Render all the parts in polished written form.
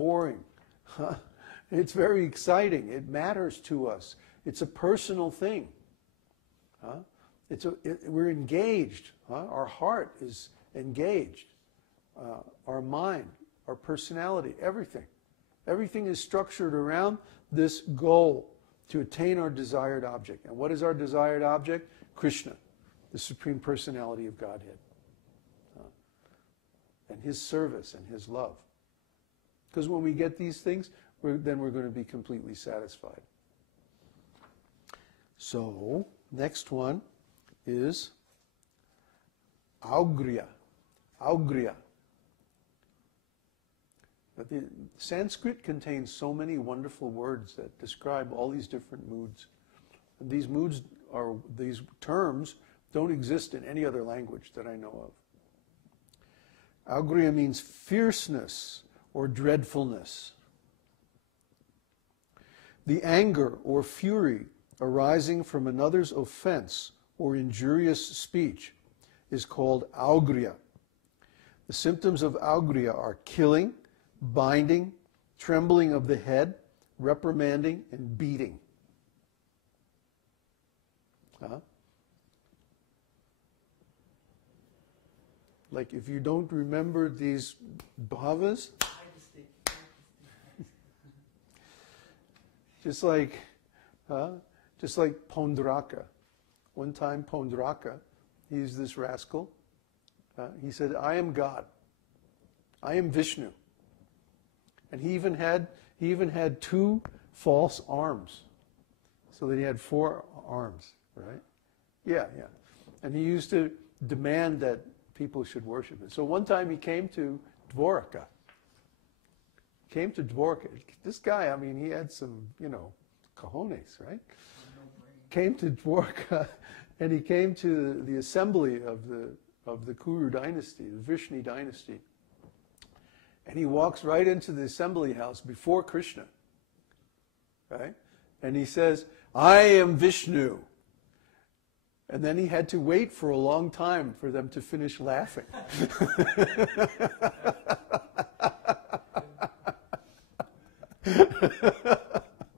boring. It's very exciting. It matters to us. It's a personal thing. We're engaged. Our heart is engaged. Our mind, our personality, everything. Everything is structured around this goal to attain our desired object. And what is our desired object? Krishna, the Supreme Personality of Godhead. And His service and His love. Because when we get these things, then we're going to be completely satisfied. So, next one is augriya. Augriya. But the Sanskrit contains so many wonderful words that describe all these different moods. And these terms don't exist in any other language that I know of. Augriya means fierceness or dreadfulness. The anger or fury arising from another's offense or injurious speech is called augriya. The symptoms of augriya are killing, binding, trembling of the head, reprimanding, and beating. Like if you don't remember these bhavas, just like Pondraka. One time Pondraka, he's this rascal, he said, I am God. I am Vishnu. And he even had 2 false arms. So that he had 4 arms, right? Yeah. And he used to demand that people should worship him. So one time he came to Dwarka. This guy, I mean, he had some, cojones, right? Came to Dwarka, and he came to the assembly of the Kuru dynasty, the Vishnu dynasty. And he walks right into the assembly house before Krishna, right? And he says, I am Vishnu. And then he had to wait for a long time for them to finish laughing.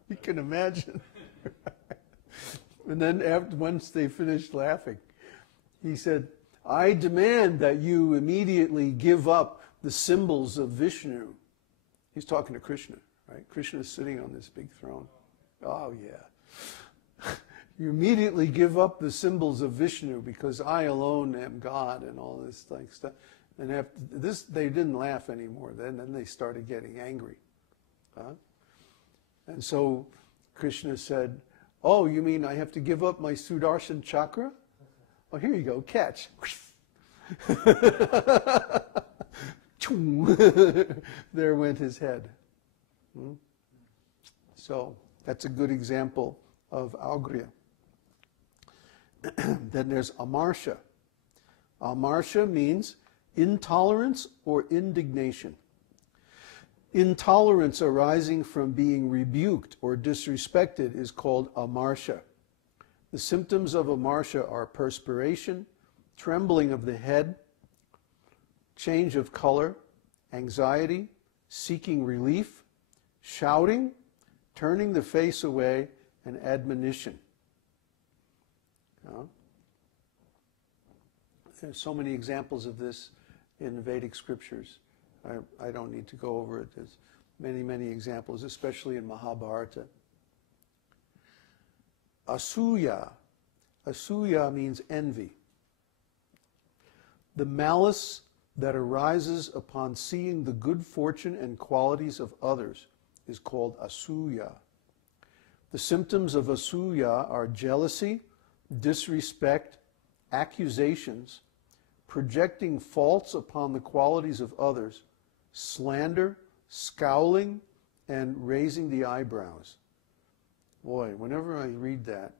You can imagine. And then once they finished laughing, he said, I demand that you immediately give up the symbols of Vishnu. He's talking to Krishna, right? Krishna is sitting on this big throne. Oh, yeah. You immediately give up the symbols of Vishnu because I alone am God and all this like stuff. And after this, they didn't laugh anymore. Then they started getting angry. And so Krishna said, oh, you mean I have to give up my Sudarshan chakra? Oh, here you go, catch. There went his head. So that's a good example of augriya. Then there's amarsha. Amarsha means intolerance or indignation. Intolerance arising from being rebuked or disrespected is called amarsha. The symptoms of amarsha are perspiration, trembling of the head, change of color, anxiety, seeking relief, shouting, turning the face away, and admonition. There's so many examples of this in the Vedic scriptures. I don't need to go over it. There's many, many examples, especially in Mahabharata. Asuya. Asuya means envy. The malice that arises upon seeing the good fortune and qualities of others is called asuya. The symptoms of asuya are jealousy, disrespect, accusations, projecting faults upon the qualities of others, slander, scowling, and raising the eyebrows. Boy, whenever I read that,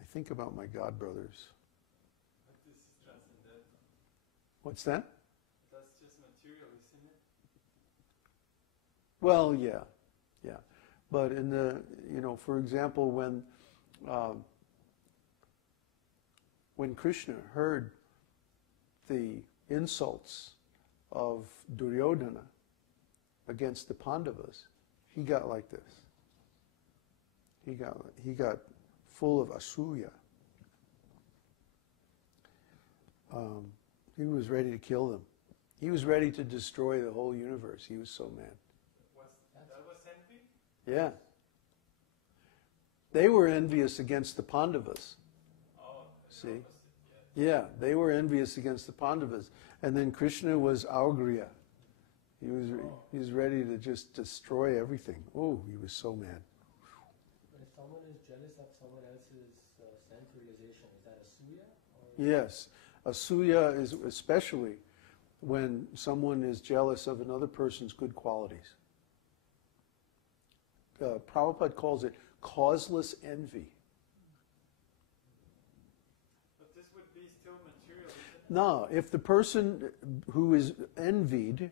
I think about my God brothers. But this is transcendental. What's that? That's just material, isn't it? Well, yeah. But in the, for example, when Krishna heard the insults of Duryodhana, against the Pandavas, he got like this. He got full of asuya. He was ready to kill them. He was ready to destroy the whole universe. He was so mad. That was envy? Yeah. They were envious against the Pandavas. Oh, See? opposite, Yeah, they were envious against the Pandavas. And then Krishna was Augriya. He was ready to just destroy everything. Oh, he was so mad. But if someone is jealous of someone else's self-realization, is that asuya? Yes. Asuya is especially when someone is jealous of another person's good qualities. Prabhupada calls it causeless envy. But this would be still material, isn't it? No, if the person who is envied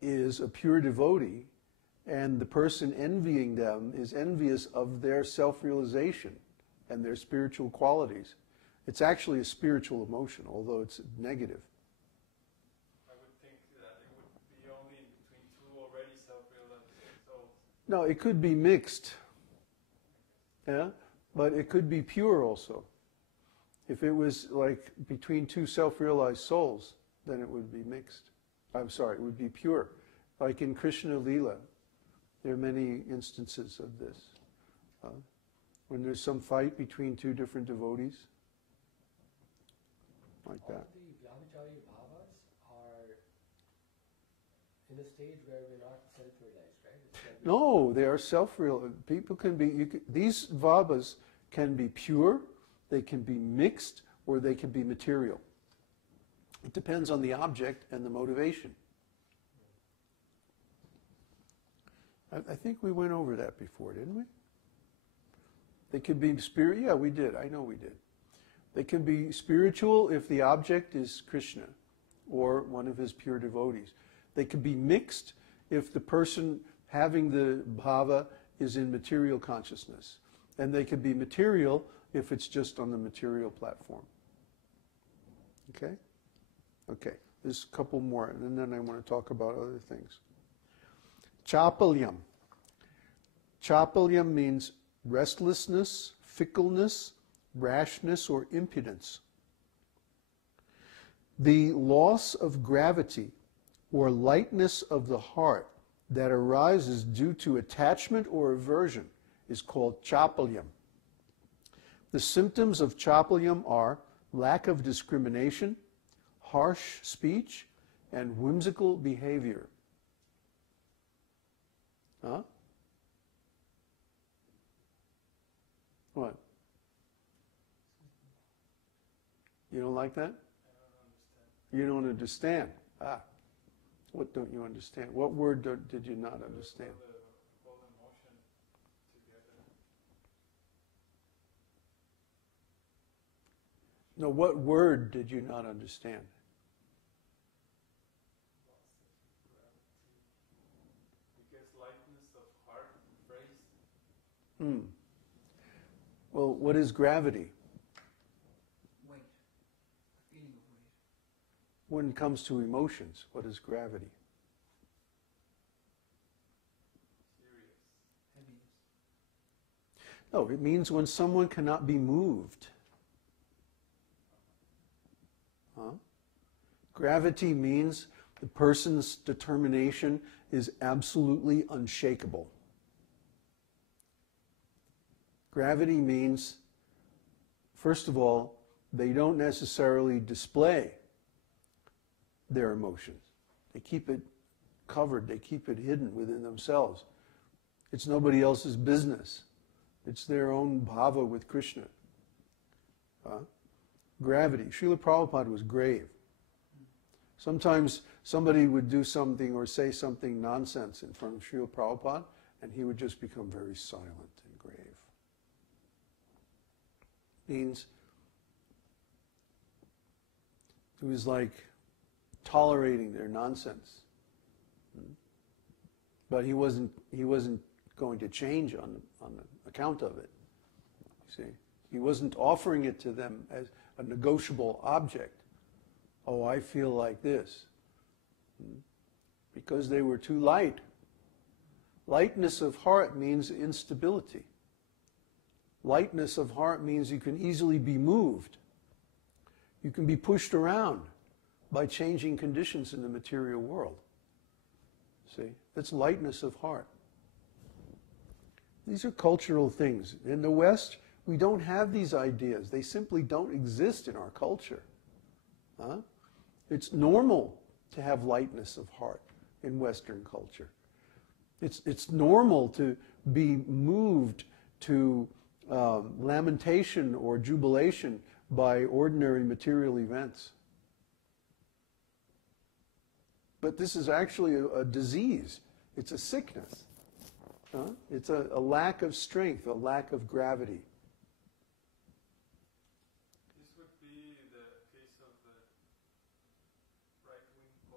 is a pure devotee, and the person envying them is envious of their self-realization and their spiritual qualities, it's actually a spiritual emotion, although it's negative. I would think that it would be only between two already self-realized souls. No, it could be mixed. Yeah? But it could be pure also. If it was like between two self-realized souls, then it would be mixed. I'm sorry, it would be pure. Like in Krishna Lila, there are many instances of this. When there's some fight between two different devotees, like All that. the Vyabhicari-bhavas are in a stage where we're not self-realized, right? It's like No, they are self-real. People can be, these vabhas can be pure, they can be mixed, or they can be material. It depends on the object and the motivation. I think we went over that before, didn't we? They could be spirit. Yeah, we did. I know we did. They can be spiritual if the object is Krishna or one of his pure devotees. They can be mixed if the person having the bhava is in material consciousness. And they can be material if it's just on the material platform. Okay? Okay, there's a couple more, and then I want to talk about other things. Chapalyam. Chapalyam means restlessness, fickleness, rashness, or impudence. The loss of gravity or lightness of the heart that arises due to attachment or aversion is called chapalyam. The symptoms of chapalyam are lack of discrimination, harsh speech, and whimsical behavior. Huh? What? You don't like that? I don't understand. You don't understand. Ah. What don't you understand? What word did you not understand? The whole emotion together. No, what word did you not understand? Because lightness of heart phrase. Well, what is gravity? Weight. Feeling of weight. When it comes to emotions, what is gravity? Serious. Heaviness. No, it means when someone cannot be moved. Huh? Gravity means the person's determination is absolutely unshakable. Gravity means, first of all, they don't necessarily display their emotions. They keep it covered, they keep it hidden within themselves. It's nobody else's business. It's their own bhava with Krishna. Gravity. Srila Prabhupada was grave. Sometimes somebody would do something or say something nonsense in front of Srila Prabhupada, and he would just become very silent and grave. Means it was like tolerating their nonsense. But he wasn't going to change on account of it. You see? He wasn't offering it to them as a negotiable object. Oh, I feel like this. Because they were too light. Lightness of heart means instability. Lightness of heart means you can easily be moved. You can be pushed around by changing conditions in the material world. See, that's lightness of heart. These are cultural things. In the West, we don't have these ideas. They simply don't exist in our culture. Huh? It's normal to have lightness of heart in Western culture. It's normal to be moved to lamentation or jubilation by ordinary material events. But this is actually a disease. It's a sickness. It's a lack of strength, a lack of gravity.